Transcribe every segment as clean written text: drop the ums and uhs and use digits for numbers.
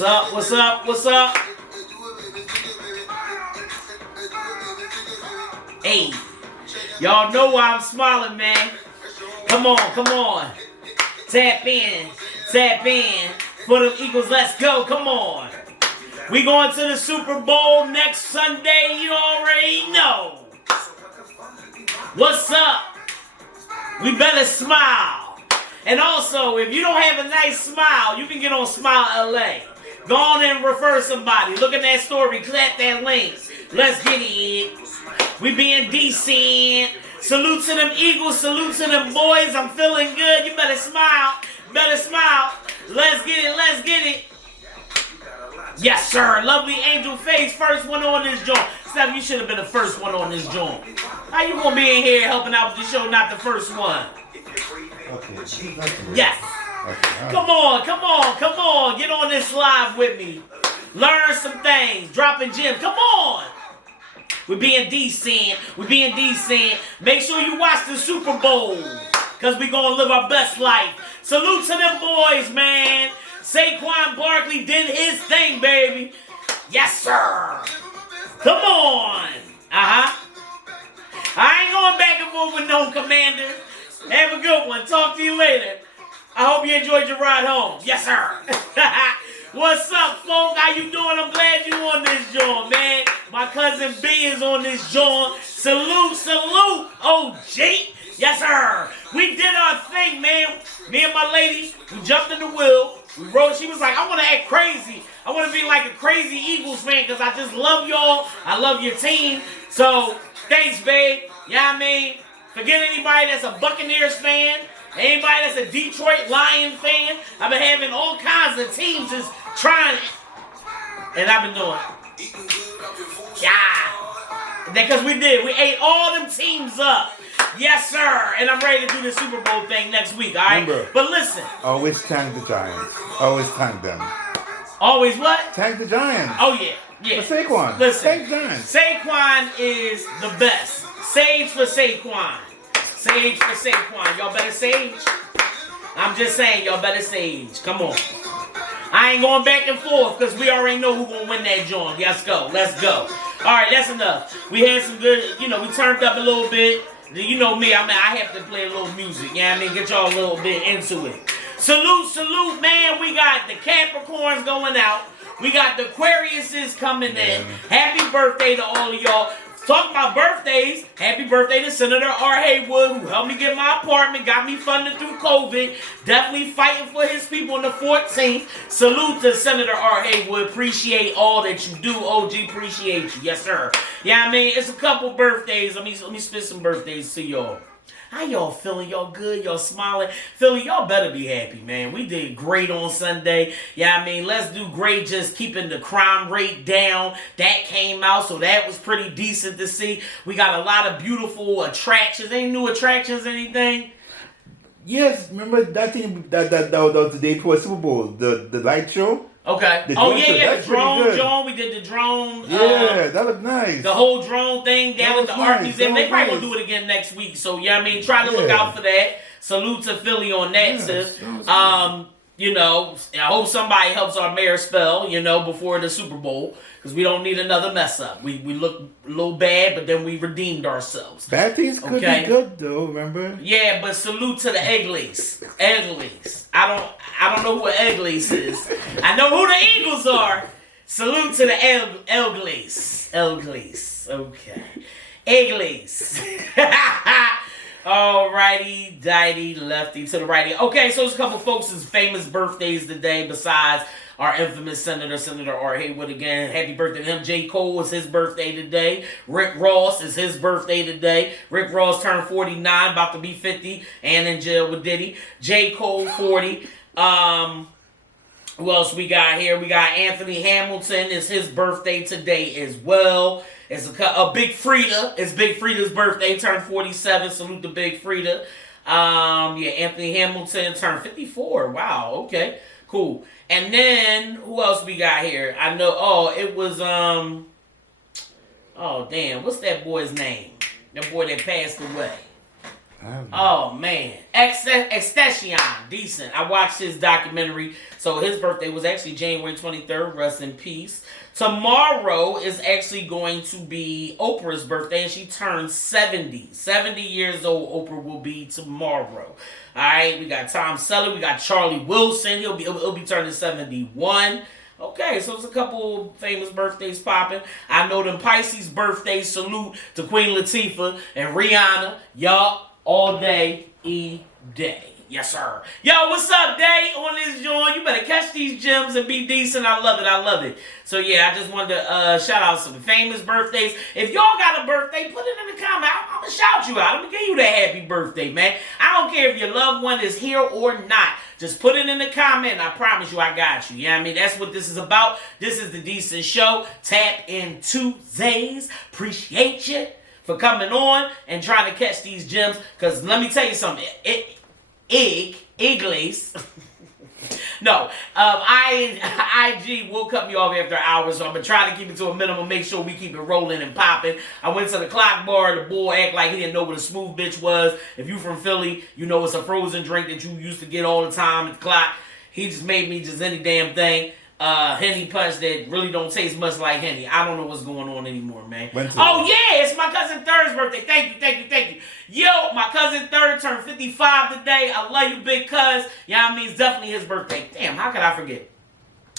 What's up? What's up? What's up? Hey, y'all know why I'm smiling, man. Come on, come on. Tap in for the Eagles. Let's go. Come on. We going to the Super Bowl next Sunday. You already know. What's up? We better smile. And also, if you don't have a nice smile, you can get on Smile LA. Go on and refer somebody. Look at that story. Clap that link. Let's get it. We being decent. Salute to them Eagles. Salute to them boys. I'm feeling good. You better smile. Better smile. Let's get it. Let's get it. Yes, sir. Lovely Angel Face. First one on this joint. Steph, you should have been the first one on this joint. How you gonna be in here helping out with the show, not the first one? Okay. Yes. Okay. Come on, come on, come on. Get on this live with me. Learn some things. Dropping gems. Come on. We're being decent. We're being decent. Make sure you watch the Super Bowl. Because we're going to live our best life. Salute to them boys, man. Saquon Barkley did his thing, baby. Yes, sir. Come on. I ain't going back and forth with no commander. Have a good one. Talk to you later. I hope you enjoyed your ride home. Yes, sir. What's up, folk? How you doing? I'm glad you on this joint, man. My cousin B is on this joint. Salute, salute, OG. Yes, sir. We did our thing, man. Me and my lady, we jumped in the wheel. We rode. She was like, I want to act crazy. I want to be like a crazy Eagles fan because I just love y'all. I love your team. So, thanks, babe. You know what I mean? Forget anybody that's a Buccaneers fan. Anybody that's a Detroit Lion fan. I've been having all kinds of teams just trying it. And I've been doing it. Yeah. Because we did. We ate all them teams up. Yes, sir. And I'm ready to do the Super Bowl thing next week, all right? Remember, but listen. Always thank the Giants. Always thank them. Always what? Thank the Giants. Oh, yeah. Yeah. For Saquon. Listen. Thank Giants. Saquon is the best. Sage for Saquon. Sage for Saquon. Y'all better sage. I'm just saying, y'all better sage. Come on. I ain't going back and forth because we already know who's going to win that joint. Let's go. Let's go. All right, that's enough. We had some good, we turned up a little bit. You know me, I have to play a little music. You know what I mean? Get y'all a little bit into it. Salute, salute, man. We got the Capricorns going out. We got the Aquariuses coming in. Happy birthday to all of y'all. Talking about birthdays, happy birthday to Senator R. Haywood, who helped me get my apartment, got me funded through COVID. Definitely fighting for his people on the 14th. Salute to Senator R. Haywood. Appreciate all that you do. OG, appreciate you. Yes, sir. Yeah, I mean, it's a couple birthdays. Let me spit some birthdays to y'all. How y'all feeling? Y'all good? Y'all smiling? Philly, y'all better be happy, man. We did great on Sunday. Yeah, I mean, let's do great just keeping the crime rate down. That came out, so that was pretty decent to see. We got a lot of beautiful attractions. Any new attractions, anything? Yes, remember that thing that was the day before Super Bowl, the light show? Okay. The drone, John. We did the drone. Yeah, that looked nice. The whole drone thing down at the art museum. They probably gonna do it again next week. So, yeah, I mean, try to look out for that. Salute to Philly on that, sis. I hope somebody helps our mayor spell, before the Super Bowl. Because we don't need another mess up. We look a little bad, but then we redeemed ourselves. Bad things could be good, though, remember? Yeah, but salute to the Egglies. Egglies. I don't know who Egglies is. I know who the Eagles are. Salute to the Egglies. Egglies. Okay. Egglies. Alrighty, dighty, lefty to the righty. Okay, so there's a couple folks' famous birthdays today besides our infamous Senator R. Haywood again. Happy birthday to him. J. Cole is his birthday today. Rick Ross is his birthday today. Rick Ross turned 49, about to be 50, and in jail with Diddy. J. Cole, 40. Who else we got here? We got Anthony Hamilton. It's his birthday today as well. It's a Big Frida. It's Big Frida's birthday. Turned 47. Salute to Big Frida. Anthony Hamilton turned 54. Wow. Okay. Cool. And then who else we got here? I know. It was oh damn. What's that boy's name? That boy that passed away. Oh man, Extension, decent. I watched his documentary. So his birthday was actually January 23rd. Rest in peace. Tomorrow is actually going to be Oprah's birthday, and she turns 70. 70 years old. Oprah will be tomorrow. All right, we got Tom Selleck, we got Charlie Wilson. He'll be turning 71. Okay, so there's a couple famous birthdays popping. I know them Pisces birthdays. Salute to Queen Latifah and Rihanna. Y'all. All day, day. Yes, sir. Yo, what's up, Day? On this joint, you better catch these gems and be decent. I love it. I love it. So, yeah, I just wanted to shout out some famous birthdays. If y'all got a birthday, put it in the comment. I'm going to shout you out. I'm going to give you that happy birthday, man. I don't care if your loved one is here or not. Just put it in the comment, and I promise you I got you. You know what I mean? That's what this is about. This is the Decent Show. Tap in Tuesdays. Appreciate you for coming on and trying to catch these gems. Because let me tell you something. Igles. No. IG will cut me off after hours. So I'm going to try to keep it to a minimum. Make sure we keep it rolling and popping. I went to the clock bar. The boy act like he didn't know what a smooth bitch was. If you from Philly, you know it's a frozen drink that you used to get all the time at the clock. He just made me just any damn thing. Henny punch that really don't taste much like Henny. I don't know what's going on anymore, man. Oh, yeah, it's my cousin Third's birthday. Thank you. Yo, my cousin Third turned 55 today. I love you, big cuz. Yeah, I mean, it's definitely his birthday. Damn, how could I forget?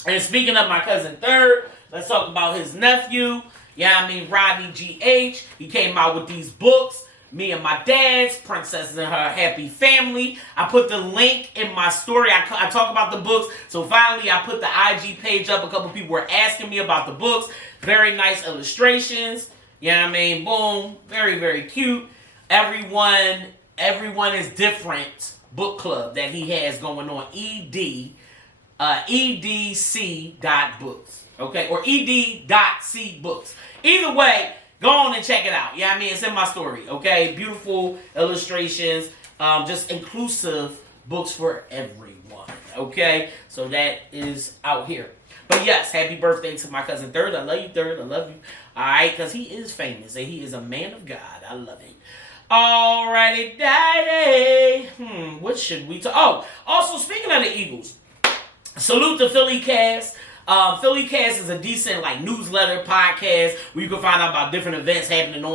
And speaking of my cousin Third, let's talk about his nephew. Yeah, I mean, Rodney G.H. He came out with these books. Me and my dad's, Princess and Her Happy Family. I put the link in my story. I talk about the books. So finally, I put the IG page up. A couple people were asking me about the books. Very nice illustrations. You know what I mean? Boom. Very, very cute. Everyone is different book club that he has going on. EDC.books. Okay? Or ED.C books. Either way, go on and check it out. Yeah, I mean, it's in my story, okay? Beautiful illustrations, just inclusive books for everyone, okay? So that is out here. But yes, happy birthday to my cousin Third. I love you, Third. I love you. All right, because he is famous and he is a man of God. I love it. Alrighty, daddy. What should we talk? Oh, also, speaking of the Eagles, salute to Philly Cast. Philly Cast is a decent newsletter podcast where you can find out about different events happening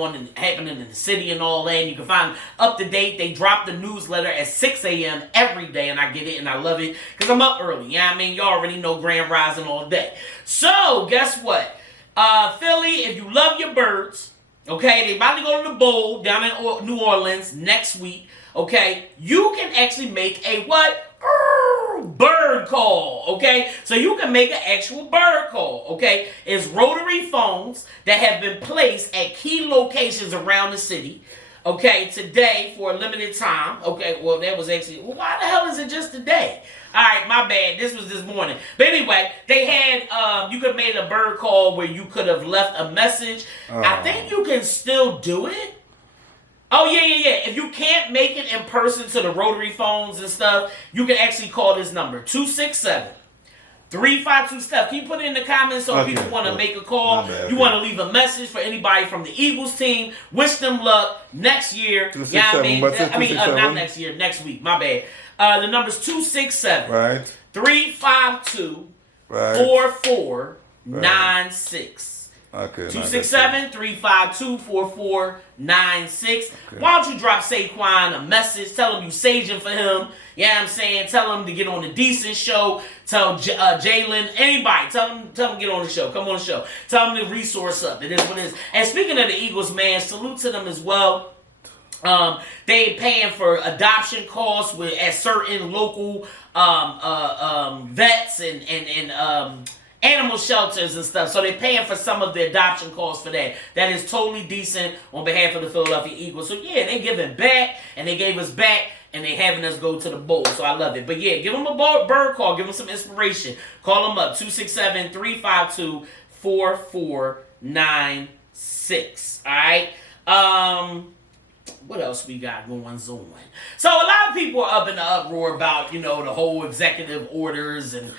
in the city and all that. And you can find up to date. They drop the newsletter at 6 a.m. every day, and I get it and I love it because I'm up early. Yeah, I mean, y'all already know Grand Rising all day. So guess what? Philly, if you love your birds, okay, they about to go to the bowl down in New Orleans next week. Okay, you can actually make a what? Bird call, okay? So you can make an actual bird call, okay? It's rotary phones that have been placed at key locations around the city, okay, today for a limited time. Okay, well, that was actually, why the hell is it just today? All right, my bad. This was this morning. But anyway, they had, you could have made a bird call where you could have left a message. I think you can still do it. Oh, yeah. If you can't make it in person to the rotary phones and stuff, you can actually call this number, 267-352 Steph. Can you put it in the comments so people want to make a call? You want to leave a message for anybody from the Eagles team. Wish them luck next year. Yeah, not next year, next week. My bad. The number's 267-352-4496. Okay. 267-352-4496. Why don't you drop Saquon a message? Tell him you saging for him. Yeah, I'm saying, tell him to get on the Decent Show. Tell Jalen, anybody, tell him to get on the show. Come on the show. Tell him to resource up. It is what it is. And speaking of the Eagles, man, salute to them as well. They paying for adoption costs at certain local vets and animal shelters and stuff. So they're paying for some of the adoption costs for that. That is totally decent on behalf of the Philadelphia Eagles. So yeah, they giving back, and they gave us back, and they having us go to the bowl. So I love it. But yeah, give them a bird call. Give them some inspiration. Call them up, 267-352-4496. All right? What else we got going on? So a lot of people are up in the uproar about, the whole executive orders and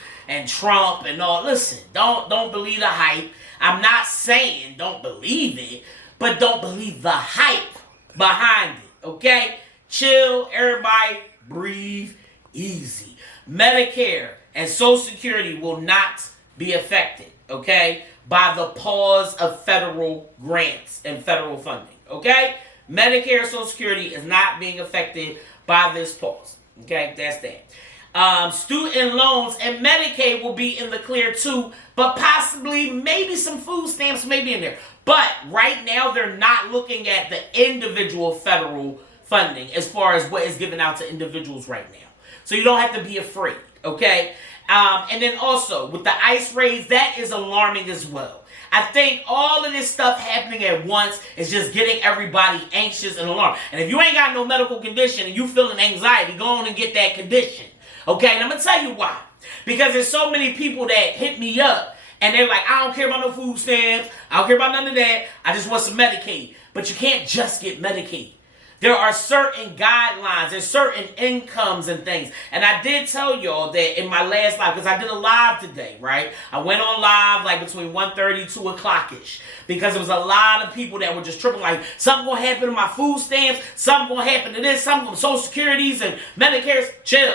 Trump and all. Listen, don't believe the hype. I'm not saying don't believe it, but don't believe the hype behind it, okay? chill, everybody, breathe easy. Medicare and Social Security will not be affected, okay, by the pause of federal grants and federal funding, okay? Medicare and Social Security is not being affected by this pause, okay? That's that. Student loans and Medicaid will be in the clear too, but possibly maybe some food stamps may be in there. But right now, they're not looking at the individual federal funding as far as what is given out to individuals right now. So you don't have to be afraid, okay? And then also, with the ICE raids, that is alarming as well. I think all of this stuff happening at once is just getting everybody anxious and alarmed. And if you ain't got no medical condition and you feeling anxiety, go on and get that condition, okay? And I'm going to tell you why. Because there's so many people that hit me up and they're like, I don't care about no food stamps. I don't care about none of that. I just want some Medicaid. But you can't just get Medicaid. There are certain guidelines, there's certain incomes and things. And I did tell y'all that in my last live, because I did a live today, right? I went on live like between 1:30, 2 o'clock-ish. Because there was a lot of people that were just tripping like, something going to happen to my food stamps, something going to happen to this, something with Social Securities and Medicare's. Chill.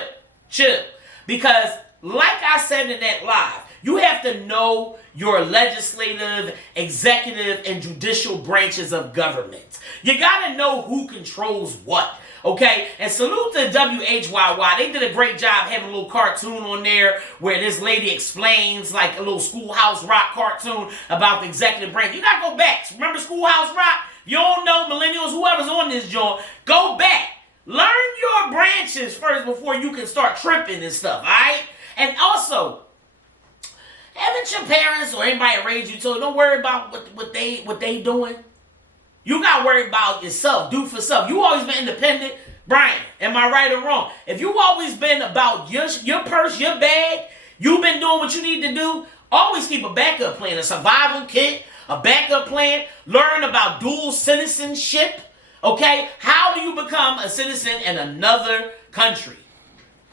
Because like I said in that live, you have to know your legislative, executive, and judicial branches of government. You got to know who controls what, okay? And salute to WHYY. They did a great job having a little cartoon on there where this lady explains like a little Schoolhouse Rock cartoon about the executive branch. You got to go back. Remember Schoolhouse Rock? You don't know, millennials, whoever's on this joint, go back. Learn your branches first before you can start tripping and stuff, all right? And also, haven't your parents or anybody that raised you told don't worry about what they doing? You got to worry about yourself. Do for self. You always been independent. Brian, am I right or wrong? If you always been about your purse, your bag, you've been doing what you need to do, always keep a backup plan, a survival kit, a backup plan. Learn about dual citizenship. Okay? How do you become a citizen in another country?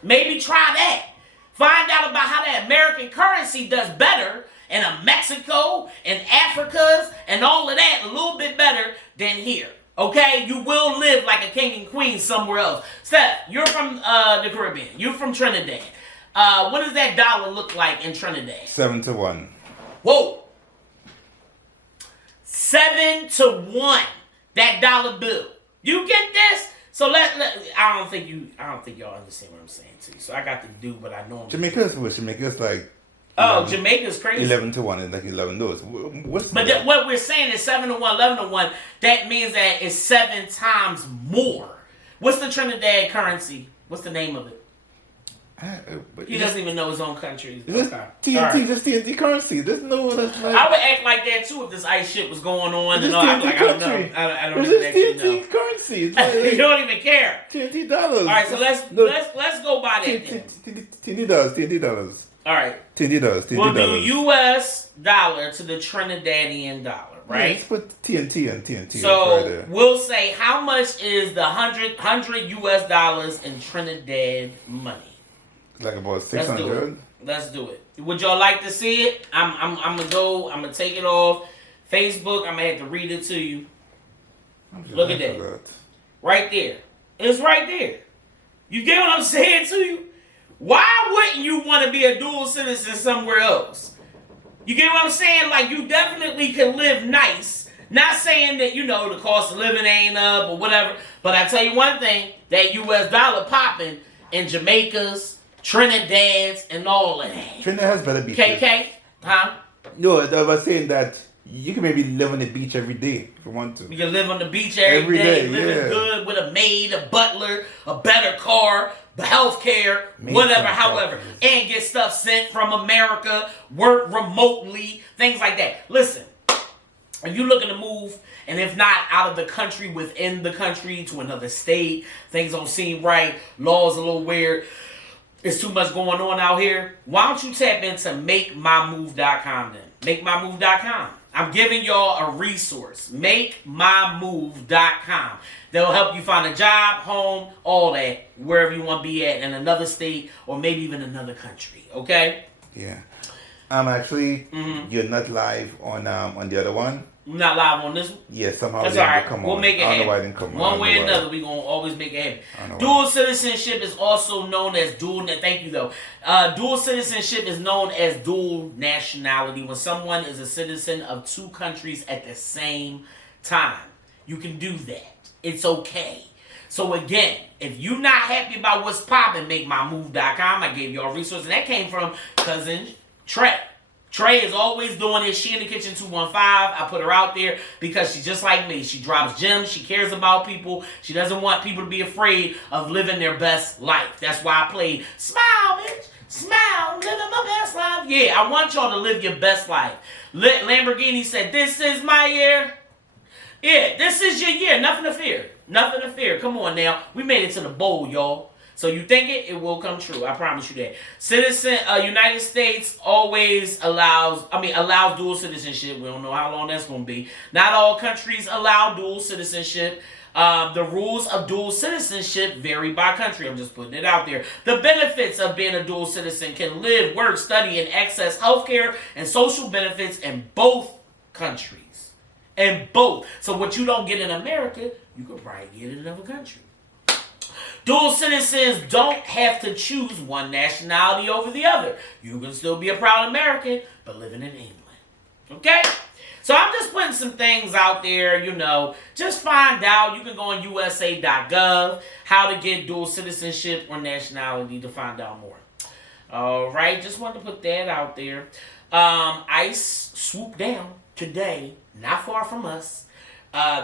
Maybe try that. Find out about how the American currency does better in Mexico and Africa's and all of that a little bit better than here. Okay? You will live like a king and queen somewhere else. Steph, you're from the Caribbean. You're from Trinidad. What does that dollar look like in Trinidad? 7 to 1. Whoa. 7 to 1. That dollar bill. You get this? So I don't think y'all understand what I'm saying to you. So I got to do what I normally do. Jamaica's like Jamaica's crazy. 11 to 1 is like 11 dollars. But what we're saying is 7 to 1, 11 to 1. That means that it's 7 times more. What's the Trinidad currency? What's the name of it? He doesn't even know his own country. Just TNT, just TNT currency. There's no one that's like. I would act like that too if this ice shit was going on and all. I'm like, I don't know. I don't it's even actually know. TNT currency. You don't even care. TNT dollars. All right, so let's go by that then. TNT dollars. All right. TNT dollars. We'll do U.S. dollar to the Trinidadian dollar, right? Yeah, let's put TNT and TNT. So right there. we'll say how much is the 100 U.S. dollars in Trinidad money? Like about 600. Let's do it. Would y'all like to see it? I'm gonna take it off Facebook. I'm gonna have to read it to you. Look at that. Right there. It's right there. You get what I'm saying to you? Why wouldn't you want to be a dual citizen somewhere else? You get what I'm saying? Like, you definitely can live nice. Not saying that, the cost of living ain't up or whatever. But I tell you one thing, that U.S. dollar popping in Jamaica's, Trinidad's, and all of that. Trinidad has better beaches. KK? Huh? No, I was saying that you can maybe live on the beach every day if you want to. You can live on the beach every day living good with a maid, a butler, a better car, health care, whatever, however, and get stuff sent from America, work remotely, things like that. Listen, if you're looking to move, and if not out of the country, within the country to another state, things don't seem right, laws a little weird, it's too much going on out here, why don't you tap into MakeMyMove.com then? MakeMyMove.com. I'm giving y'all a resource. MakeMyMove.com. They'll help you find a job, home, all that, wherever you want to be at in another state or maybe even another country. Okay? Yeah. Actually, you're not live on the other one. We're not live on this one. Yeah, somehow That's they all didn't right. come We'll on. make it I don't know why it happen. didn't come on. One way or another, we're going to always make it happen. Dual citizenship is also known as dual... Thank you, though. Dual citizenship is known as dual nationality when someone is a citizen of two countries at the same time. You can do that. It's okay. So again, if you're not happy about what's popping, MakeMyMove.com. I gave y'all resources. And that came from cousin Trey. Trey is always doing it. She in the kitchen 215. I put her out there because she's just like me. She drops gems. She cares about people. She doesn't want people to be afraid of living their best life. That's why I play Smile, bitch. Smile. Living my best life. Yeah, I want y'all to live your best life. Lamborghini said, this is my year. Yeah, this is your year. Nothing to fear. Nothing to fear. Come on now. We made it to the bowl, y'all. So you think it will come true. I promise you that. United States always allows dual citizenship. We don't know how long that's going to be. Not all countries allow dual citizenship. The rules of dual citizenship vary by country. I'm just putting it out there. The benefits of being a dual citizen can live, work, study, and access healthcare and social benefits in both countries. In both. So what you don't get in America, you could probably get in another country. Dual citizens don't have to choose one nationality over the other. You can still be a proud American, but living in England. Okay? So I'm just putting some things out there, just find out. You can go on USA.gov how to get dual citizenship or nationality to find out more. All right, just wanted to put that out there. ICE swooped down today, not far from us.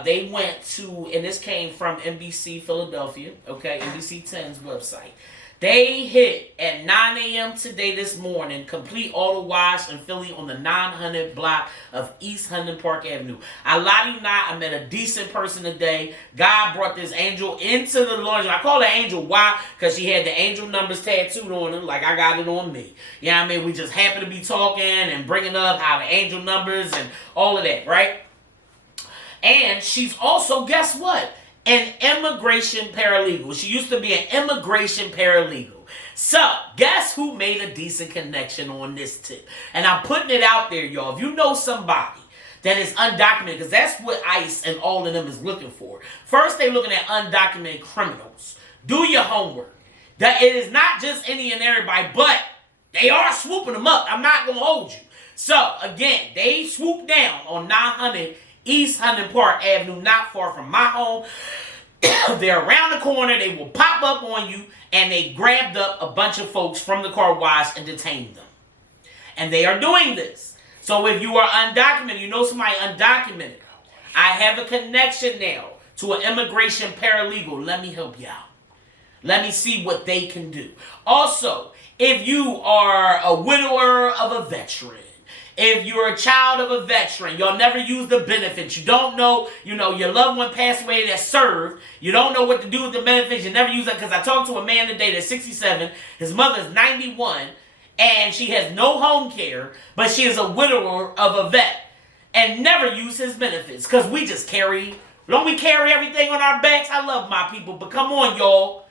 They went to, and this came from NBC Philadelphia, okay, NBC 10's website. They hit at 9 a.m. today this morning, complete auto wash in Philly on the 900 block of East Huntington Park Avenue. I lie to you not, I met a decent person today. God brought this angel into the laundry. I call her angel, why? Because she had the angel numbers tattooed on her, like I got it on me. You know what I mean? We just happen to be talking and bringing up how the angel numbers and all of that, right? And she's also, guess what? An immigration paralegal. She used to be an immigration paralegal. So, guess who made a decent connection on this tip? And I'm putting it out there, y'all. If you know somebody that is undocumented, because that's what ICE and all of them is looking for. First, they're looking at undocumented criminals. Do your homework. That it is not just any and everybody, but they are swooping them up. I'm not going to hold you. So, again, they swooped down on 900 East Huntington Park Avenue, not far from my home. They're around the corner. They will pop up on you, and they grabbed up a bunch of folks from the car wash and detained them. And they are doing this. So if you are undocumented, you know somebody undocumented, I have a connection now to an immigration paralegal. Let me help you out. Let me see what they can do. Also, if you are a widower of a veteran, if you're a child of a veteran, y'all never use the benefits. You don't know, your loved one passed away that served. You don't know what to do with the benefits. You never use that. Because I talked to a man today that's 67. His mother's 91. And she has no home care. But she is a widower of a vet. And never use his benefits. Because we just don't we carry everything on our backs? I love my people. But come on, y'all.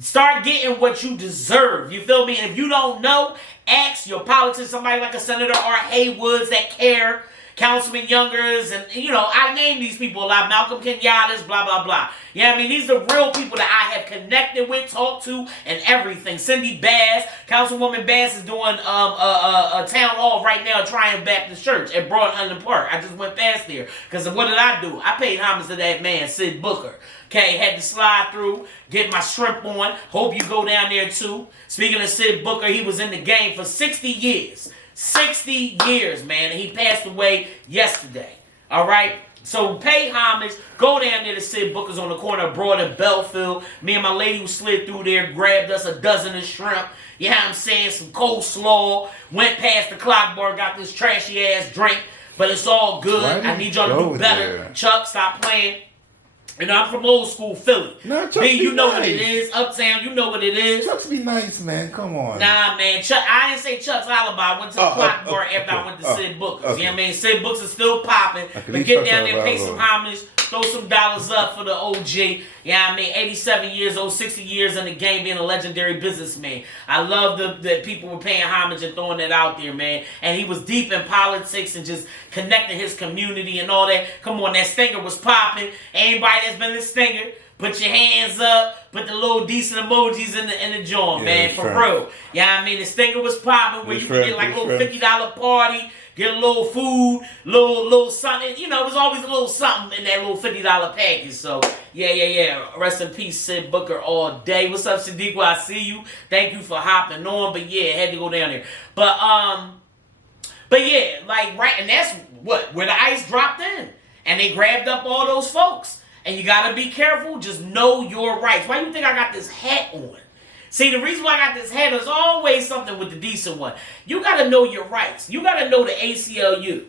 Start getting what you deserve. You feel me? And if you don't know, ask your politician, somebody like a Senator Art Haywoods that care, Councilman Youngers, and, I name these people a lot. Malcolm Kenyattas, blah, blah, blah. You know what I mean? These are the real people that I have connected with, talked to, and everything. Cindy Bass, Councilwoman Bass is doing a town hall right now at Triumph Baptist Church at Broad Huntington Park. I just went past there. Because what did I do? I paid homage to that man, Sid Booker. Okay, had to slide through, get my shrimp on. Hope you go down there too. Speaking of Sid Booker, he was in the game for 60 years. 60 years, man. And he passed away yesterday. All right? So pay homage. Go down there to Sid Booker's on the corner of Broad and Belfield. Me and my lady who slid through there grabbed us a dozen of shrimp. You know what I'm saying? Some coleslaw. Went past the clock bar, got this trashy ass drink. But it's all good. I need y'all to do better. There? Chuck, stop playing. I'm from old school Philly. Nah, Chuck's B, you know nice. what it is. Uptown, you know what it is. Chuck's be nice, man. Come on. Nah, man. Chuck, I didn't say Chuck's alibi. I went to the clock bar after I went to Sid Booker's. You know what I mean? Sid Booker's is still popping. But get down there, pay some homage, throw some dollars up for the OG. Yeah, I mean, 87 years old, 60 years in the game, being a legendary businessman. I love that people were paying homage and throwing that out there, man. And he was deep in politics and just connecting his community and all that. Come on, that stinger was popping. Anybody that's been a stinger, put your hands up, put the little decent emojis in the joint, man, for real. Yeah, I mean, the stinger was popping where you could get like a little $50 party. Get a little food, little something. You know, it was always a little something in that little $50 package. So, yeah. Rest in peace, Sid Booker, all day. What's up, Sadiqa? I see you. Thank you for hopping on. But yeah, had to go down there. But yeah, like right, and that's where the ice dropped in, and they grabbed up all those folks. And you gotta be careful. Just know your rights. Why do you think I got this hat on? See, the reason why I got this hat is always something with the decent one. You got to know your rights. You got to know the ACLU,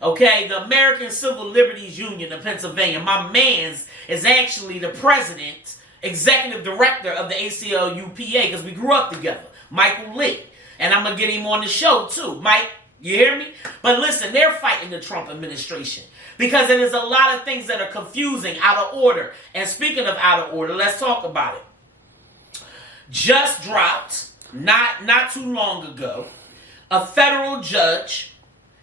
okay? The American Civil Liberties Union of Pennsylvania. My man's is actually the president, executive director of the ACLU PA because we grew up together, Michael Lee. And I'm going to get him on the show too. Mike, you hear me? But listen, they're fighting the Trump administration because there is a lot of things that are confusing, out of order. And speaking of out of order, let's talk about it. Just dropped, not too long ago, a federal judge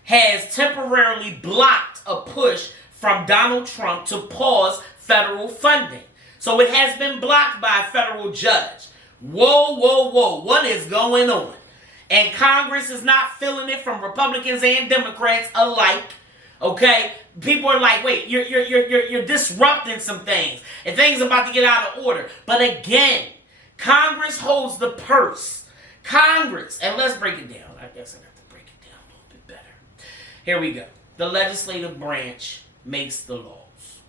has temporarily blocked a push from Donald Trump to pause federal funding. So it has been blocked by a federal judge. Whoa, what is going on? And Congress is not feeling it, from Republicans and Democrats alike. Okay? People are like, wait, you're disrupting some things. And things are about to get out of order. But again, Congress holds the purse. Congress, and let's break it down. I guess I got to break it down a little bit better. Here we go. The legislative branch makes the laws.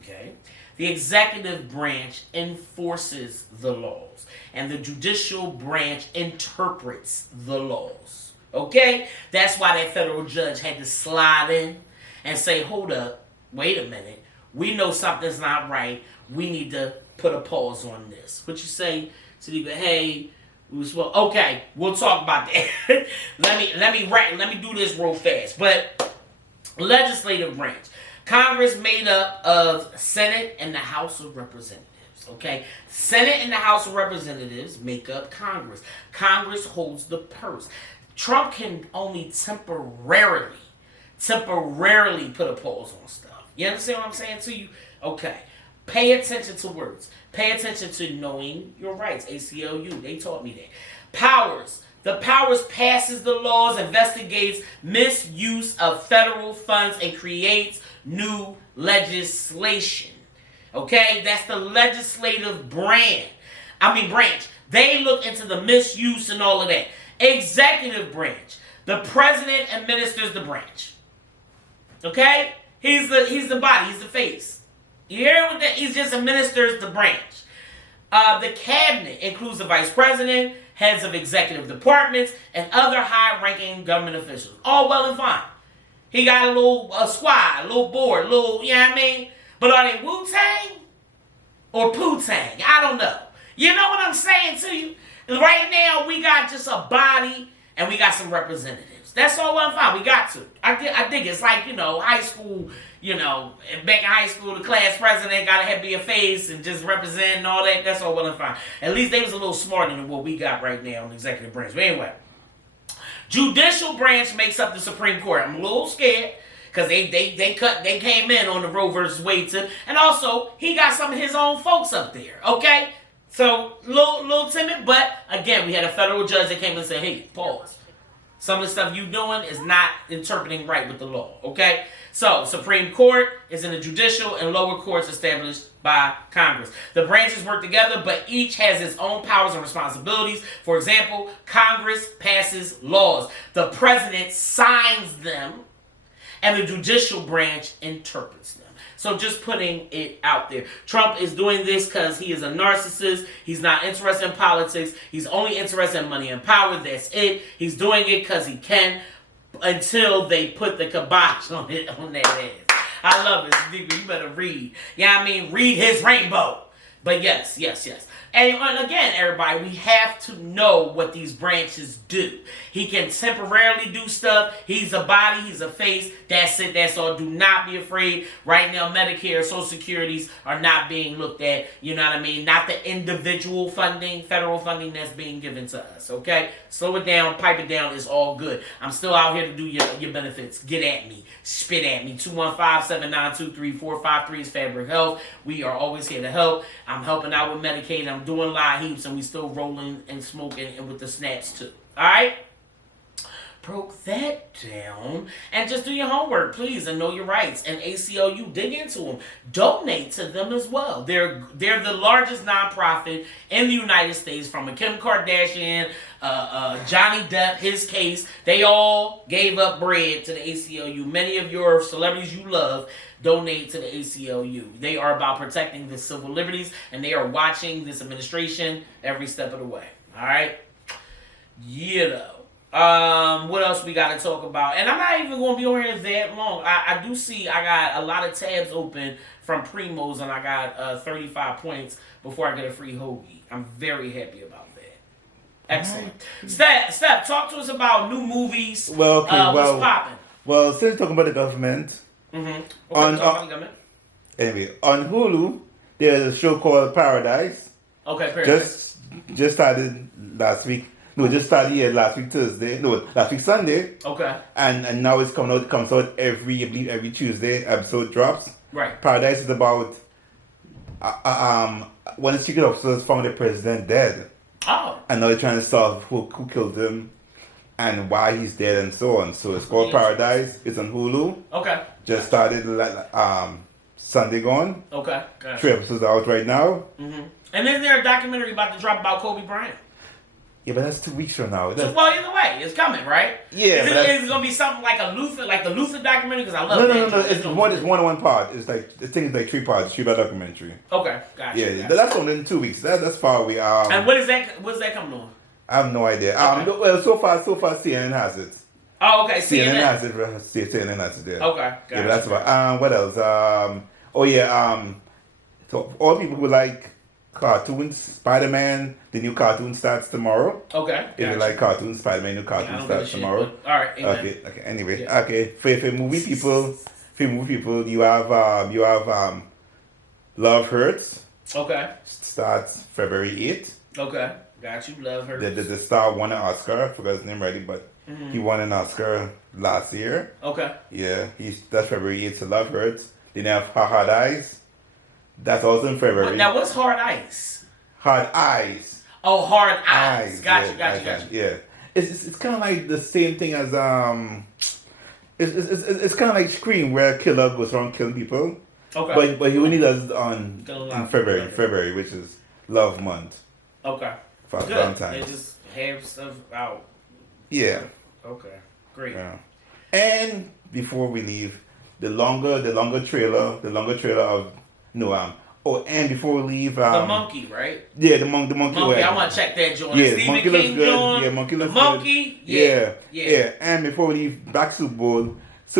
Okay? The executive branch enforces the laws. And the judicial branch interprets the laws. Okay? That's why that federal judge had to slide in and say, hold up, wait a minute. We know something's not right. We need to put a pause on this. What you say, Sadiqa? Hey, okay, we'll talk about that. let me do this real fast. But legislative branch, Congress made up of Senate and the House of Representatives. Okay, Senate and the House of Representatives make up Congress. Congress holds the purse. Trump can only temporarily put a pause on stuff. You understand what I'm saying to you? Okay. Pay attention to words. Pay attention to knowing your rights. ACLU, they taught me that. Powers. The powers passes the laws, investigates misuse of federal funds, and creates new legislation. Okay? That's the legislative branch. They look into the misuse and all of that. Executive branch. The president administers the branch. Okay? He's the body. He's the face. You hear what that? He just administers the branch. The cabinet includes the vice president, heads of executive departments, and other high-ranking government officials. All well and fine. He got a squad, a little board, you know what I mean? But are they Wu-Tang or Poo-Tang? I don't know. You know what I'm saying to you? Right now, we got just a body and we got some representatives. That's all well and fine. We got to. I think it's like, high school. Back in high school, the class president got to be a face and just represent and all that. That's all well and fine. At least they was a little smarter than what we got right now in the executive branch. But anyway, judicial branch makes up the Supreme Court. I'm a little scared because they came in on the Roe versus Wade tip, and also he got some of his own folks up there. Okay, so little timid, but again, we had a federal judge that came and said, "Hey, pause. Some of the stuff you doing is not interpreting right with the law." Okay. So, Supreme Court is in the judicial and lower courts established by Congress. The branches work together, but each has its own powers and responsibilities. For example, Congress passes laws. The president signs them, and the judicial branch interprets them. So just putting it out there. Trump is doing this because he is a narcissist. He's not interested in politics. He's only interested in money and power. That's it. He's doing it because he can, until they put the kibosh on that ass. I love it, Sadiqa. You better read. Yeah, read his rainbow. But yes. And again, everybody, we have to know what these branches do. He can temporarily do stuff. He's a body. He's a face. That's it. That's all. Do not be afraid. Right now, Medicare, Social Securities are not being looked at. You know what I mean? Not the individual funding, federal funding that's being given to us. Okay? Slow it down. Pipe it down. It's all good. I'm still out here to do your benefits. Get at me. Spit at me. 215-792-3453 is Fabric Health. We are always here to help. I'm helping out with Medicaid. I'm doing live heaps, and we still rolling and smoking and with the snaps too. All right? Broke that down. And just do your homework, please, and know your rights. And ACLU, dig into them. Donate to them as well. They're the largest nonprofit in the United States, from a Kim Kardashian, Johnny Depp, his case. They all gave up bread to the ACLU. Many of your celebrities you love donate to the ACLU. They are about protecting the civil liberties, and they are watching this administration every step of the way. All right? What else we got to talk about? And I'm not even going to be on here that long. I do see I got a lot of tabs open from Primos, and I got 35 points before I get a free hoagie. I'm very happy about that. Excellent. Right. Steph, talk to us about new movies. Well, okay, what's popping? Well, since talking about the government, anyway, on Hulu, there's a show called Paradise. Okay, Paradise. Just started last week. No, just started here last week Thursday. No, last week Sunday. Okay. And now it's coming out. It comes out every Tuesday. Episode drops. Right. Paradise is about when the secret officers found the president dead. Oh. And now they're trying to solve who killed him and why he's dead and so on. So it's called Paradise. It's on Hulu. Okay. Just started Sunday gone. Okay. Gotcha. 3 episodes out right now. Mm-hmm. And then there's a documentary about to drop about Kobe Bryant. Yeah, but that's 2 weeks from now. So, well, either way, it's coming, right? Yeah, Is it going to be something like a Luther, like the Luther documentary? Because I love that. No. It's one part. It's like the thing is like 3 parts. 3-part documentary. Okay, gotcha. Yeah, that's only in 2 weeks. That's far away. And what is that? What's that coming on? I have no idea. Okay. Well, so far CNN has it. Oh, okay. CNN has it. CNN has it there. Okay, gotcha. Yeah, that's about. What else? So all people who like cartoons, Spider-Man, the new cartoon starts tomorrow. Okay. If you like cartoons, Spider-Man new cartoon starts tomorrow. All right. Okay. Anyway, okay. For movie people, you have Love Hurts. Okay. Starts February 8th. Okay. Got you. Love Hurts. The star won an Oscar. I forgot his name already, but he won an Oscar last year. Okay. Yeah, that's February 8th. So Love Hurts. Then you have Hard Eyes. That's also in February. Now, what's Hard Ice? Hard Eyes. Oh, Hard Eyes. Got you. Yeah, it's kind of like the same thing as it's kind of like Scream, where a killer goes around killing people. Okay. But he only does it in February, which is Love Month. Okay. For Valentine's. They just have stuff out. Yeah. Okay. Great. Yeah. And before we leave, the longer trailer of and before we leave, the monkey, right? Yeah, the monkey. Monkey, I want to check that joint. Yeah, Stephen monkey King looks good. joint. Yeah, monkey looks good. Yeah. And before we leave, back Super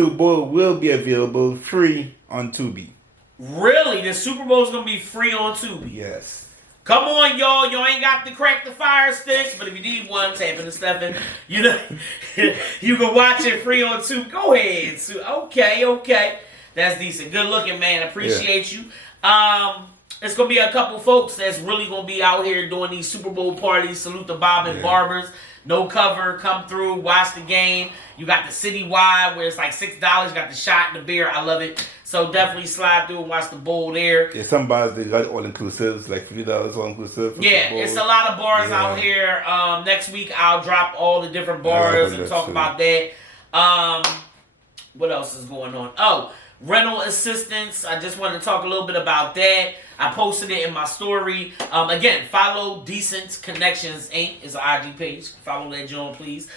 Bowl will be available free on Tubi. Really? The Super Bowl is gonna be free on Tubi? Yes. Come on, y'all. You ain't got to crack the fire sticks, but if you need one, tap into Stephen. You know, you can watch it free on Tubi. Go ahead. Okay. That's decent. Good looking, man. Appreciate you. It's gonna be a couple folks that's really gonna be out here doing these Super Bowl parties. Salute the Bob and Barbers. No cover, come through, watch the game. You got the citywide where it's like $6. You got the shot and the beer. I love it. So definitely slide through and watch the bowl there. Yeah, some bars they got all inclusives, like $50 all inclusive. Yeah, it's a lot of bars out here. Next week I'll drop all the different bars and talk about that. What else is going on? Oh, rental assistance. I just wanted to talk a little bit about that. I posted it in my story. Again, follow Decent Connections Inc. is an IG page. Follow that, John, please.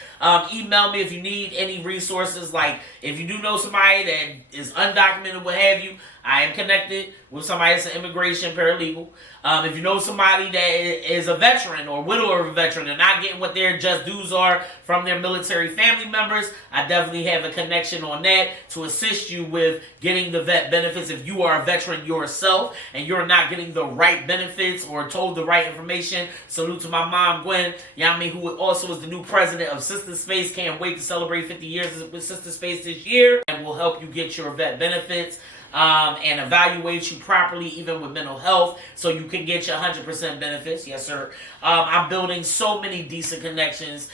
Email me if you need any resources. Like, if you do know somebody that is undocumented, what have you, I am connected with somebody that's an immigration paralegal. If you know somebody that is a veteran or widower of a veteran and not getting what their just dues are from their military family members, I definitely have a connection on that to assist you with getting the vet benefits. If you are a veteran yourself and you're not getting the right benefits or told the right information, salute to my mom, Gwen, who also is the new president of Sister Space. Can't wait to celebrate 50 years with Sister Space this year, and will help you get your vet benefits. And evaluate you properly, even with mental health, so you can get your 100% benefits. Yes, sir. I'm building so many decent connections,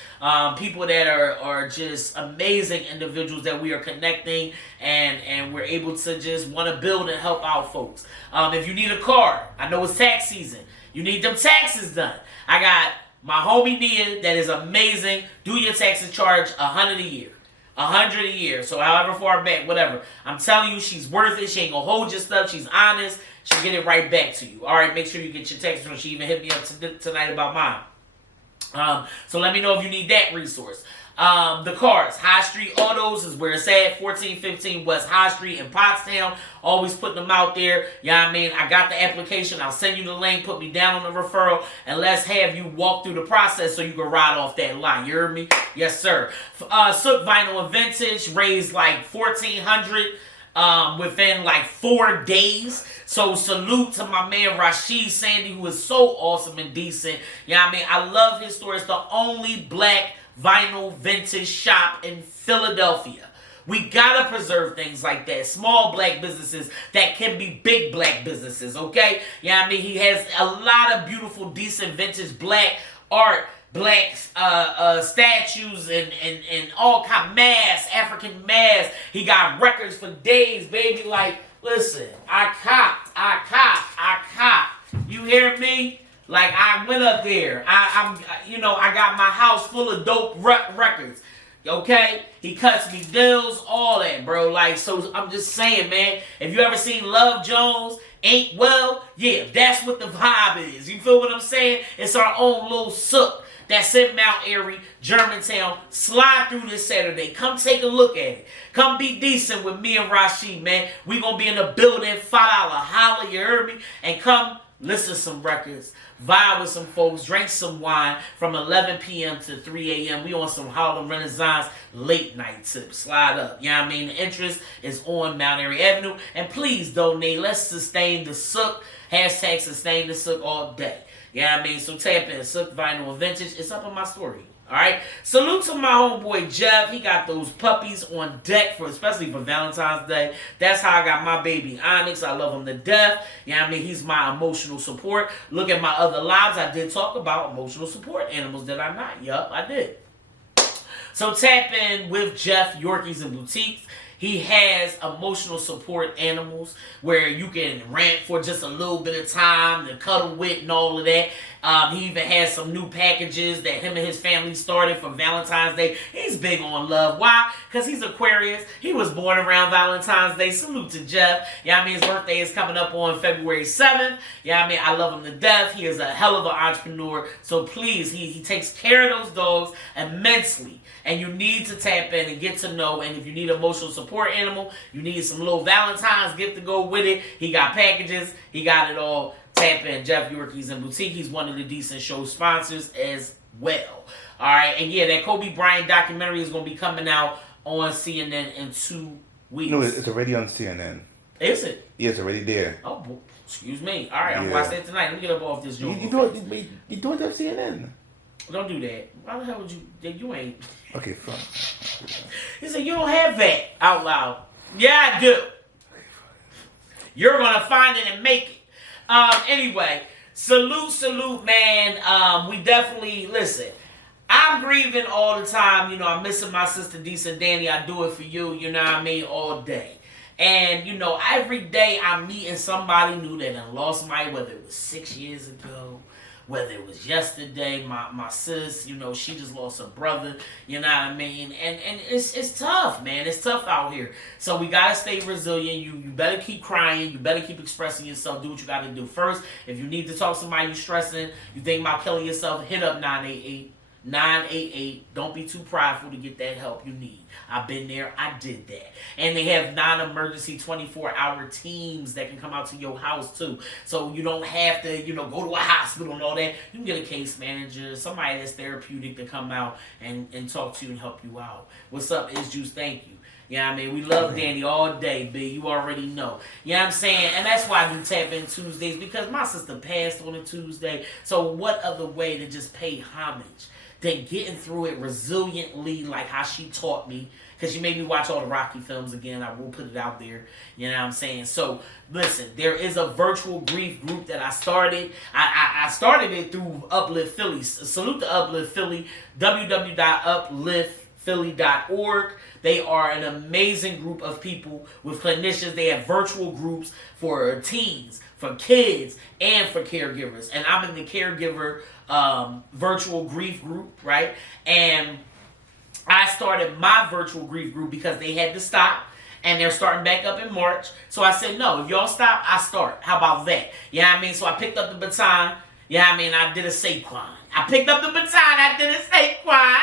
people that are just amazing individuals that we are connecting, and we're able to just want to build and help out folks. If you need a car, I know it's tax season. You need them taxes done. I got my homie Nia that is amazing. Do your taxes, charge $100 a year. $100 a year, so however far back, whatever. I'm telling you, she's worth it. She ain't gonna hold your stuff. She's honest. She'll get it right back to you. All right, make sure you get your text. She even hit me up tonight about mine. So let me know if you need that resource. The cars, High Street Autos is where it's at. 1415 West High Street in Pottstown. Always putting them out there. I got the application. I'll send you the link. Put me down on the referral. And let's have you walk through the process so you can ride off that line. You heard me? Yes, sir. Sook Vinyl and Vintage raised like $1,400 within like 4 days. So salute to my man Rashid Sandy, who is so awesome and decent. I love his store. It's the only black vinyl vintage shop in Philadelphia. We gotta preserve things like that. Small black businesses that can be big black businesses, okay? He has a lot of beautiful, decent vintage black art, black statues and all kind of masks, African masks. He got records for days, baby. Like, listen, I copped. You hear me? Like, I went up there. I got my house full of dope records. Okay? He cuts me deals, all that, bro. Like, so I'm just saying, man. If you ever seen Love Jones, Ain't Well, yeah, that's what the vibe is. You feel what I'm saying? It's our own little sook that's in Mount Airy, Germantown. Slide through this Saturday. Come take a look at it. Come be decent with me and Rashid, man. We gonna be in the building, $5 holla, you heard me? And come listen to some records, vibe with some folks, drink some wine from 11 p.m. to 3 a.m. We on some Harlem Renaissance late night tip. Slide up. The interest is on Mount Airy Avenue. And please donate. Let's sustain the sook. Hashtag sustain the sook all day. So tap in. Sook Vinyl and Vintage. It's up on my story. Alright? Salute to my homeboy Jeff. He got those puppies on deck, especially for Valentine's Day. That's how I got my baby Onyx. I love him to death. He's my emotional support. Look at my other lives. I did talk about emotional support animals, did I not? Yup, I did. So tap in with Jeff Yorkies and Boutiques. He has emotional support animals where you can rant for just a little bit of time, to cuddle with and all of that. He even has some new packages that him and his family started for Valentine's Day. He's big on love. Why? Because he's Aquarius. He was born around Valentine's Day. Salute to Jeff. His birthday is coming up on February 7th. I love him to death. He is a hell of an entrepreneur. So please, he takes care of those dogs immensely. And you need to tap in and get to know. And if you need an emotional support animal, you need some little Valentine's gift to go with it. He got packages. He got it all. Tap in Jeff Yorkies and Boutique. He's one of the decent show sponsors as well. All right. And yeah, that Kobe Bryant documentary is going to be coming out on CNN in 2 weeks. No, it's already on CNN. Is it? Yeah, it's already there. Oh, excuse me. All right. I'm going to watch that tonight. Let me get up off this joint. You don't have CNN. Don't do that. Why the hell would you? You ain't. Okay, fine. He said, you don't have that out loud. Yeah, I do. You're going to find it and make it. Anyway, salute, man. We definitely, listen, I'm grieving all the time. I'm missing my sister, Decent Danny. I do it for you, all day. And, every day I'm meeting somebody new that done lost somebody, whether it was 6 years ago, whether it was yesterday. My sis, she just lost her brother, And it's tough, man. It's tough out here. So we got to stay resilient. You better keep crying. You better keep expressing yourself. Do what you got to do. First, if you need to talk to somebody you stressing, you think about killing yourself, hit up 988. 988. Don't be too prideful to get that help you need. I've been there. I did that. And they have non-emergency 24-hour teams that can come out to your house too. So you don't have to, go to a hospital and all that. You can get a case manager, somebody that's therapeutic to come out and talk to you and help you out. What's up, Is Juice? Thank you. Yeah, I mean, we love Danny all day, B. You already know. You know what I'm saying? And that's why we tap in Tuesdays, because my sister passed on a Tuesday. So what other way to just pay homage than getting through it resiliently like how she taught me? Because she made me watch all the Rocky films again. I will put it out there. You know what I'm saying? So, listen, there is a virtual grief group that I started. I started it through Uplift Philly. Salute to Uplift Philly. www.upliftphilly.org. They are an amazing group of people with clinicians. They have virtual groups for teens, for kids, and for caregivers. And I'm in the caregiver virtual grief group, right? And I started my virtual grief group because they had to stop. And they're starting back up in March. So I said, no, if y'all stop, I start. How about that? You know what I mean? So I picked up the baton. You know what I mean? I did a Saquon. I picked up the baton. I did a Saquon.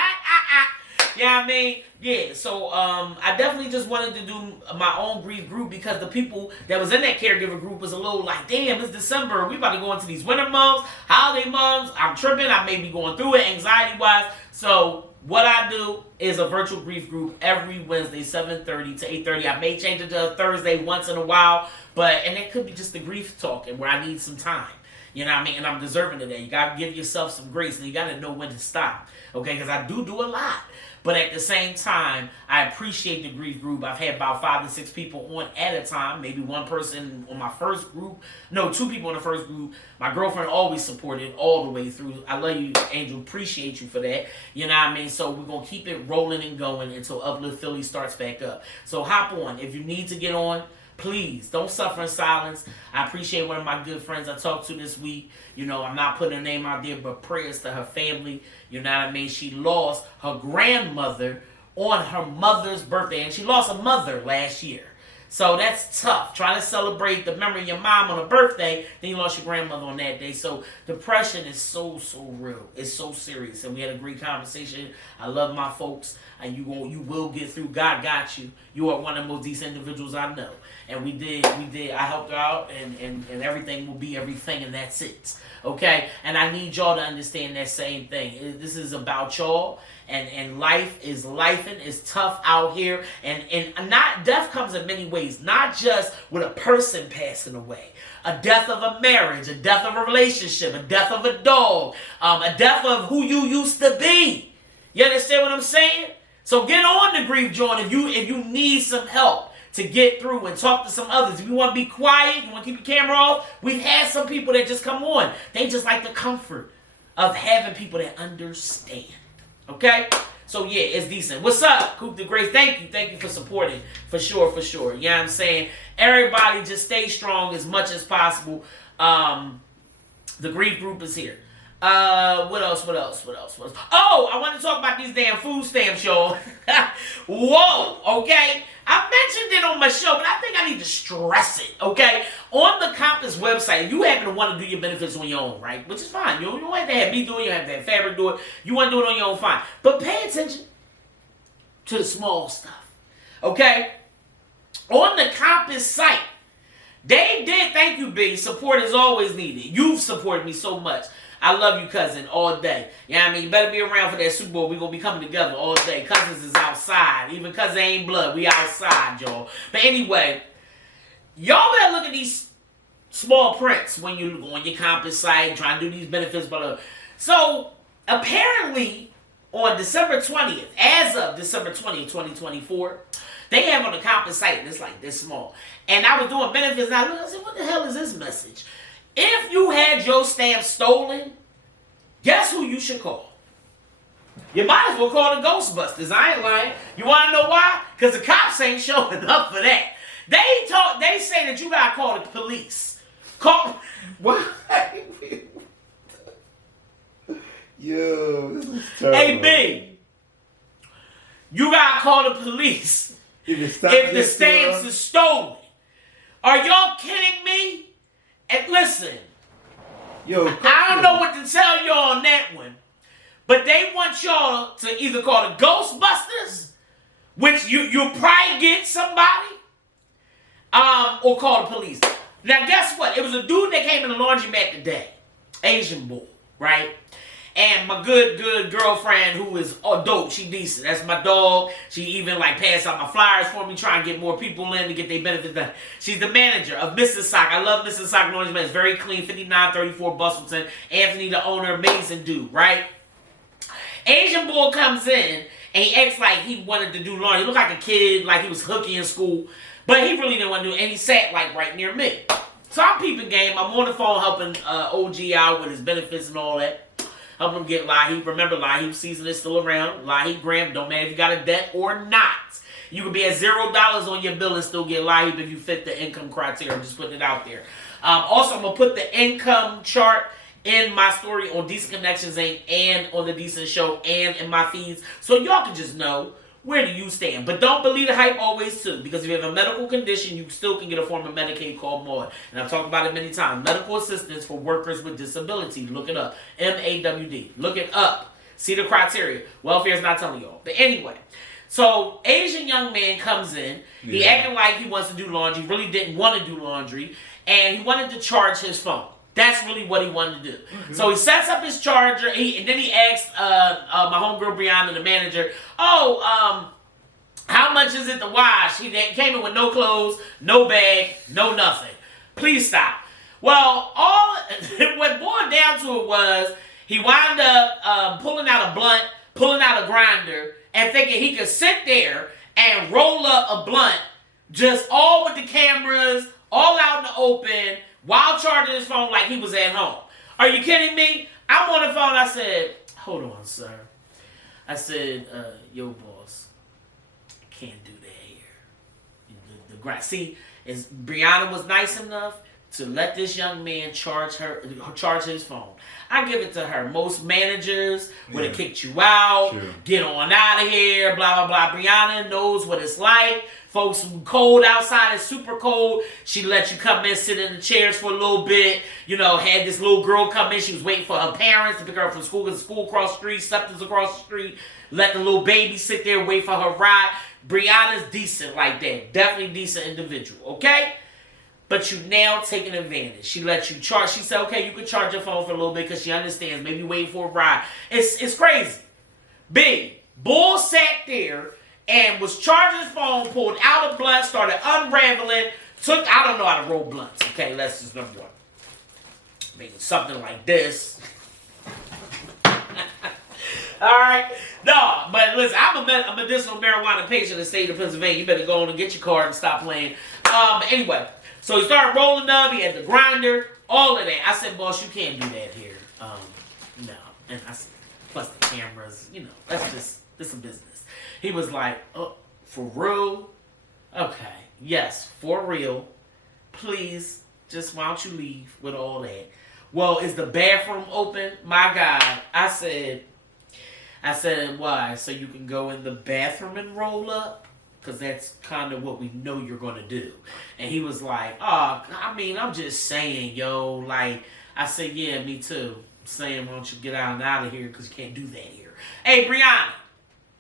You know what I mean? Yeah, so I definitely just wanted to do my own grief group because the people that was in that caregiver group was a little like, damn, it's December. We about to go into these winter months, holiday months. I'm tripping. I may be going through it anxiety-wise. So what I do is a virtual grief group every Wednesday, 7:30 to 8:30. I may change it to a Thursday once in a while, and it could be just the grief talking where I need some time. You know what I mean? And I'm deserving of that. You got to give yourself some grace, and you got to know when to stop. Okay? Because I do a lot. But at the same time, I appreciate the grief group. I've had about 5 to 6 people on at a time. Maybe one person on my first group. No, 2 people in the first group. My girlfriend always supported all the way through. I love you, Angel. Appreciate you for that. You know what I mean? So we're going to keep it rolling and going until Uplift Philly starts back up. So hop on. If you need to get on, please don't suffer in silence. I appreciate one of my good friends I talked to this week. I'm not putting her name out there, but prayers to her family. You know what I mean? She lost her grandmother on her mother's birthday, and she lost a mother last year. So that's tough. Trying to celebrate the memory of your mom on her birthday, then you lost your grandmother on that day. So depression is so real. It's so serious. And we had a great conversation. I love my folks. And you will get through. God got you. You are one of the most decent individuals I know. And we did. I helped her out, and everything will be everything, and that's it. Okay? And I need y'all to understand that same thing. This is about y'all. And life is life, and it's tough out here. And not death comes in many ways, not just with a person passing away. A death of a marriage, a death of a relationship, a death of a dog, a death of who you used to be. You understand what I'm saying? So get on the grief joint if you need some help to get through and talk to some others. If you want to be quiet, you want to keep your camera off, we've had some people that just come on. They just like the comfort of having people that understand. Okay? So yeah, it's decent. What's up, Coop the Great? Thank you for supporting. For sure. You know what I'm saying? Everybody just stay strong as much as possible. The grief group is here. What else? Oh, I want to talk about these damn food stamps, y'all. Whoa, okay? I mentioned it on my show, but I think I need to stress it, okay? On the Compass website, if you happen to want to do your benefits on your own, right? Which is fine. You don't have to have me do it. You don't have to have Fabric do it. You want to do it on your own, fine. But pay attention to the small stuff, okay? On the Compass site, they did, thank you, B. Support is always needed. You've supported me so much. I love you, cousin, all day. You know what I mean? You better be around for that Super Bowl. We're going to be coming together all day. Cousins is outside. Even cousin ain't blood. We outside, y'all. But anyway, y'all better look at these small prints when you go on your Compass site trying to do these benefits. So, apparently, on December 20th, as of December 20th, 2024, they have on the Compass site, and it's like this small. And I was doing benefits, and I looked, I said, what the hell is this message? If you had your stamp stolen, guess who you should call? You might as well call the Ghostbusters. I ain't lying. You want to know why? Because the cops ain't showing up for that. They say that you got to call the police. Call... What? Yo, this is terrible. Hey, B, you got to call the police if the stamps are stolen. Are y'all kidding me? And listen, yo, I don't know what to tell y'all on that one, But they want y'all to either call the Ghostbusters, which you'll probably get somebody, or call the police. Now, guess what? It was a dude that came in the laundromat today. Asian boy, right? And my good girlfriend who is dope, she decent. That's my dog. She even like passed out my flyers for me, trying to get more people in to get their benefits done. She's the manager of Mrs. Sock. I love Mrs. Sock Laundromat. It's very clean, 5934 Bustleton. Anthony, the owner, amazing dude, right? Asian boy comes in and he acts like he wanted to do laundry. He looked like a kid, like he was hooky in school. But he really didn't want to do it. And he sat like right near me. So I'm peeping game. I'm on the phone helping OG out with his benefits and all that. Helping him get Lahi. Remember, Lahi season is still around. Lahi Graham, don't matter if you got a debt or not. You can be at $0 on your bill and still get Lahi if you fit the income criteria. I'm just putting it out there. Also, I'm going to put the income chart in my story on Decent Connections Inc. and on the Decent Show and in my feeds. So y'all can just know where do you stand. But don't believe the hype always too. Because if you have a medical condition, you still can get a form of Medicaid called MAWD. And I've talked about it many times. Medical assistance for workers with disability. Look it up. MAWD. Look it up. See the criteria. Welfare is not telling y'all. But anyway. So, Asian young man comes in. He acting like he wants to do laundry. Really didn't want to do laundry. And he wanted to charge his phone. That's really what he wanted to do. Mm-hmm. So he sets up his charger, and then he asked my homegirl Brianna, the manager, how much is it to wash? He came in with no clothes, no bag, no nothing. Please stop. Well, what boiled down to it was he wound up pulling out a blunt, pulling out a grinder, and thinking he could sit there and roll up a blunt, just all with the cameras, all out in the open, while charging his phone like he was at home. Are you kidding me? I'm on the phone. I said, hold on, sir. I said, yo, boss, can't do that here. See, Brianna was nice enough to let this young man charge his phone. I give it to her. Most managers would have kicked you out, get on out of here, blah, blah, blah. Brianna knows what it's like. Folks, cold outside, it's super cold. She let you come in, sit in the chairs for a little bit. You know, had this little girl come in. She was waiting for her parents to pick her up from school because the school across the street, something's across the street. Let the little baby sit there and wait for her ride. Brianna's decent like that. Definitely decent individual, okay? But you now taking advantage. She let you charge. She said, okay, you can charge your phone for a little bit because she understands. Maybe waiting for a ride. It's crazy. B, Bull sat there and was charging his phone, pulled out a blunt, started unraveling, I don't know how to roll blunts, okay? That's just number one. Making something like this. All right? No, but listen, I'm a medicinal marijuana patient in the state of Pennsylvania. You better go on and get your card and stop playing. Anyway, so he started rolling up. He had the grinder, all of that. I said, boss, you can't do that here. No. And I said, plus the cameras, this is business. He was like, oh, for real? Okay, yes, for real. Please, just why don't you leave with all that? Well, is the bathroom open? My God. I said, why? So you can go in the bathroom and roll up? Because that's kind of what we know you're going to do. And he was like, I'm just saying, yo. Like, I said, yeah, me too. I'm saying, why don't you get out of here because you can't do that here. Hey, Brianna.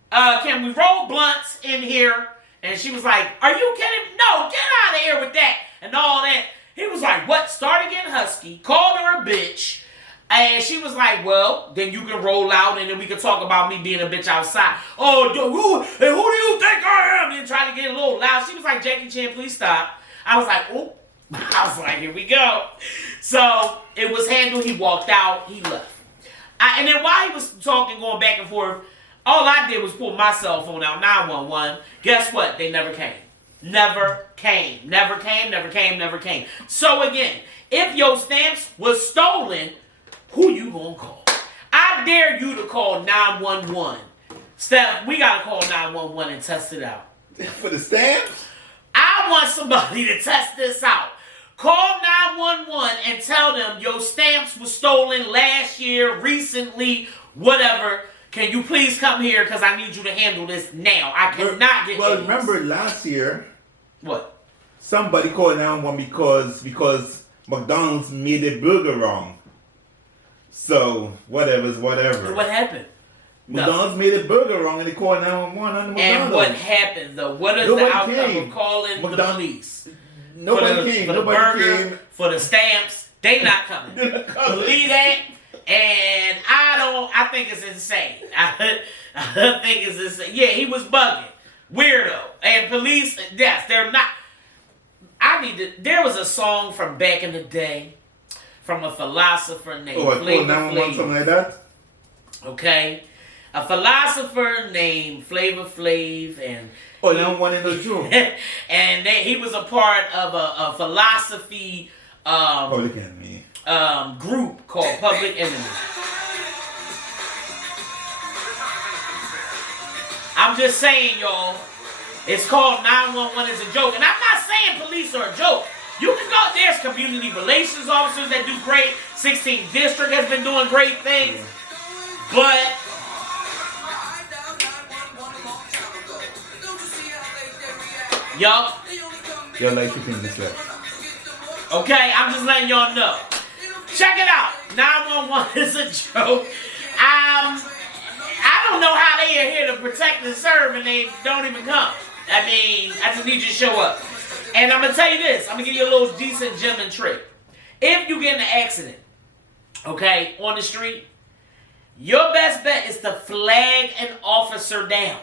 Can we roll blunts in here? And she was like, are you kidding? No, get out of here with that and all that. He was like, what? Started getting husky, called her a bitch. And she was like, well, then you can roll out and then we can talk about me being a bitch outside. Oh, who do you think I am? And try to get a little loud. She was like, Jackie Chan, please stop. I was like, oh. I was like, here we go. So it was handled. He walked out. He left. And then while he was talking, going back and forth, all I did was pull my cell phone out, 911. Guess what? They never came. Never came. Never came, never came, never came. So again, if your stamps was stolen, who you gonna call? I dare you to call 911. Steph, we gotta call 911 and test it out. For the stamps? I want somebody to test this out. Call 911 and tell them your stamps were stolen last year, recently, whatever. Can you please come here because I need you to handle this now. I cannot get Well, remember last year. What? Somebody called 911 because McDonald's made their burger wrong. So, whatever's whatever. What happened? McDonald's made a burger wrong and they called 911 on the McDonald's. And what happened though? What is Nobody the outcome came. of calling the police? Nobody came. For the Nobody burger, came. for the stamps, they not coming. Believe that? And I think it's insane. I think it's insane. Yeah, he was bugging. Weirdo. And police, yes, they're not. There was a song from back in the day from a philosopher named Flavor Flav. Something like that? Okay? A philosopher named Flavor Flav and... Oh, 911 in the joke. And he was a part of a philosophy Public Enemy. Group called Public Enemy. I'm just saying, y'all, it's called 911 is a joke. And I'm not saying police are a joke. You can go, there's community relations officers that do great. 16th District has been doing great things. But y'all, Your life you think this way. okay, I'm just letting y'all know. Check it out. 911 is a joke. I don't know how they are here to protect and serve and they don't even come. I mean, I just need you to show up. And I'm going to tell you this. I'm going to give you a little decent gem and trick. If you get in an accident, okay, on the street, your best bet is to flag an officer down.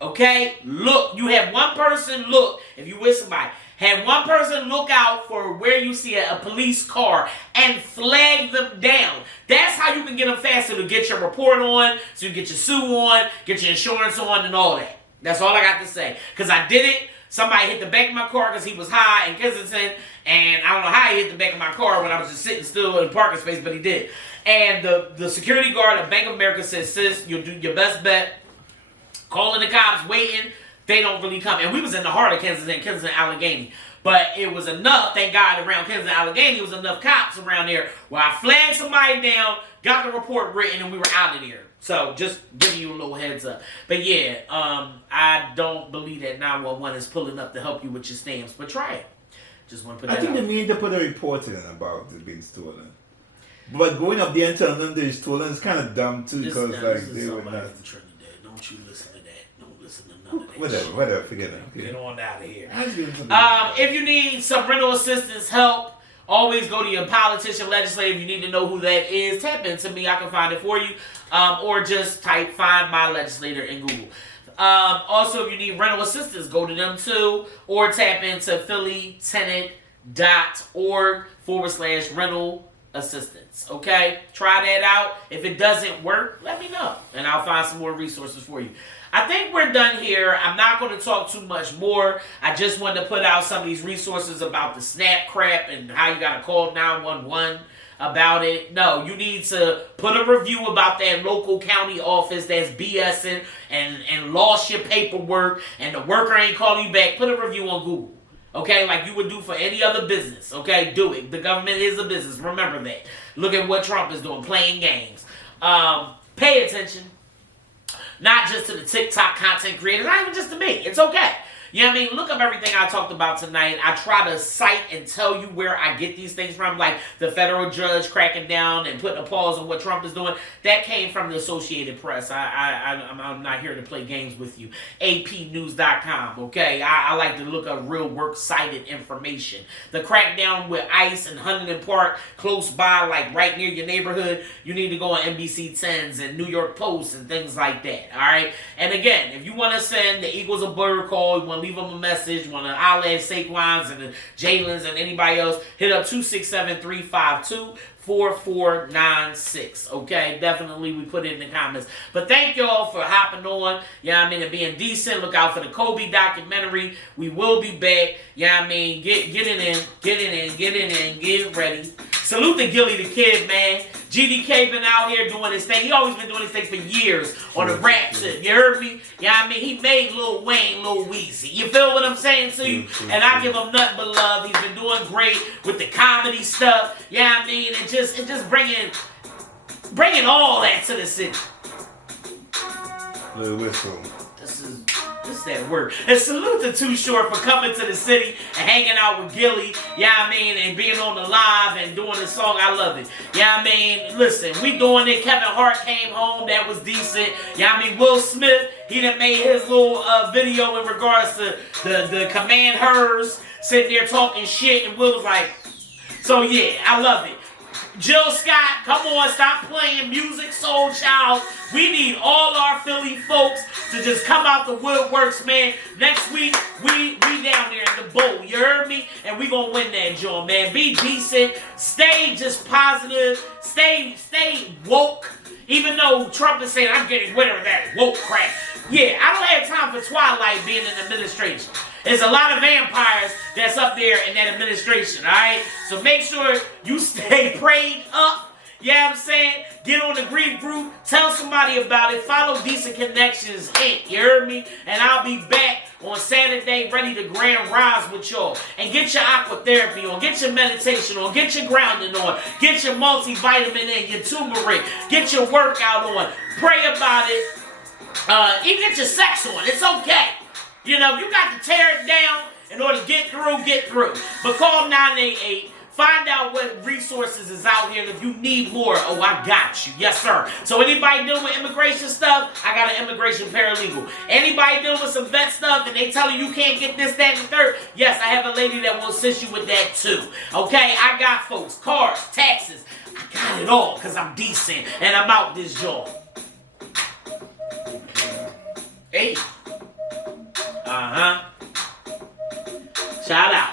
Okay? Look. You have one person look. If you with somebody, have one person look out for where you see a police car and flag them down. That's how you can get them faster to get your report on, so you get your sue on, get your insurance on, and all that. That's all I got to say. Because I did it. Somebody hit the back of my car because he was high in Kensington. And I don't know how he hit the back of my car when I was just sitting still in parking space, but he did. And the security guard at Bank of America says, sis, you'll do your best bet. Calling the cops, waiting. They don't really come. And we was in the heart of Kensington, Allegheny. But it was enough, thank God, around Kensington, Allegheny, it was enough cops around there where I flagged somebody down, got the report written, and we were out of there. So, just giving you a little heads up. But yeah, I don't believe that 911 is pulling up to help you with your stamps. But try it. Just want to put that I think out. they need to put a report in about it being stolen. But going up there and telling them they're stolen is kind of dumb too, because they would not. Don't you listen to that. Don't listen to none of that. Whatever, forget it. Okay. Get on out of here. If If you need some rental assistance help, always go to your politician, legislator. If you need to know who that is, tap into me. I can find it for you. Or just type "find my legislator" in Google. Also, if you need rental assistance, go to them too. Or tap into phillytenant.org/rental assistance. Okay? Try that out. If it doesn't work, let me know. And I'll find some more resources for you. I think we're done here. I'm not going to talk too much more. I just wanted to put out some of these resources about the SNAP crap and how you got to call 911 about it. No, you need to put a review about that local county office that's BSing and lost your paperwork and the worker ain't calling you back. Put a review on Google. Okay, like you would do for any other business. Okay, do it. The government is a business. Remember that. Look at what Trump is doing, playing games. Pay attention. Not just to the TikTok content creators, not even just to me. It's okay. You know what I mean? Look up everything I talked about tonight. I try to cite and tell you where I get these things from, like the federal judge cracking down and putting a pause on what Trump is doing. That came from the Associated Press. I'm not here to play games with you. APnews.com, okay? I like to look up real work-cited information. The crackdown with ICE and Huntington Park close by, like right near your neighborhood, you need to go on NBC 10s and New York Post and things like that, all right? And again, if you want to send the Eagles a blur call, you want to leave them a message, want to holler at Saquons and the Jalen's and anybody else, hit up 267-352-4496. Okay, definitely we put it in the comments. But thank y'all for hopping on. You know what I mean, and being decent. Look out for the Kobe documentary. We will be back. You know what I mean, get in, get ready. Salute to Gilly the Kid, man. GDK been out here doing his thing. He always been doing his thing for years on the rap shit. You heard me? Yeah, I mean, he made Lil Wayne, Lil Weezy. You feel what I'm saying to you? And I give him nothing but love. He's been doing great with the comedy stuff. Yeah, I mean, and just bringing all that to the city. Little whistle. This What's that word? And salute to Too Short for coming to the city and hanging out with Gilly, yeah, I mean, and being on the live and doing the song. I love it. Yeah, I mean, listen, we doing it. Kevin Hart came home. That was decent. Yeah, I mean, Will Smith, he done made his little video in regards to the Command Hers, sitting there talking shit, and Will was like, so yeah, I love it. Jill Scott, come on, stop playing music, Soul Child. We need all our Philly folks to just come out the woodworks, man. Next week, we down there in the bowl, you heard me? And we gonna win that joint, man. Be decent, stay just positive, stay woke. Even though Trump is saying, I'm getting rid of that woke crap. Yeah, I don't have time for Twilight being in administration. There's a lot of vampires that's up there in that administration, all right? So make sure you stay prayed up. You know what I'm saying? Get on the grief group. Tell somebody about it. Follow Decent Connections Inc. You heard me? And I'll be back on Saturday ready to grand rise with y'all. And get your aqua therapy on. Get your meditation on. Get your grounding on. Get your multivitamin in. Your turmeric. Get your workout on. Pray about it. Even get your sex on. It's okay. You know, you got to tear it down in order to get through. But call 988. Find out what resources is out here. And if you need more, oh, I got you. Yes, sir. So anybody dealing with immigration stuff, I got an immigration paralegal. Anybody dealing with some vet stuff and they tell you can't get this, that, and the third, yes, I have a lady that will assist you with that too. Okay? I got folks, cars, taxes. I got it all because I'm decent and I'm out this job. Hey. Shout out.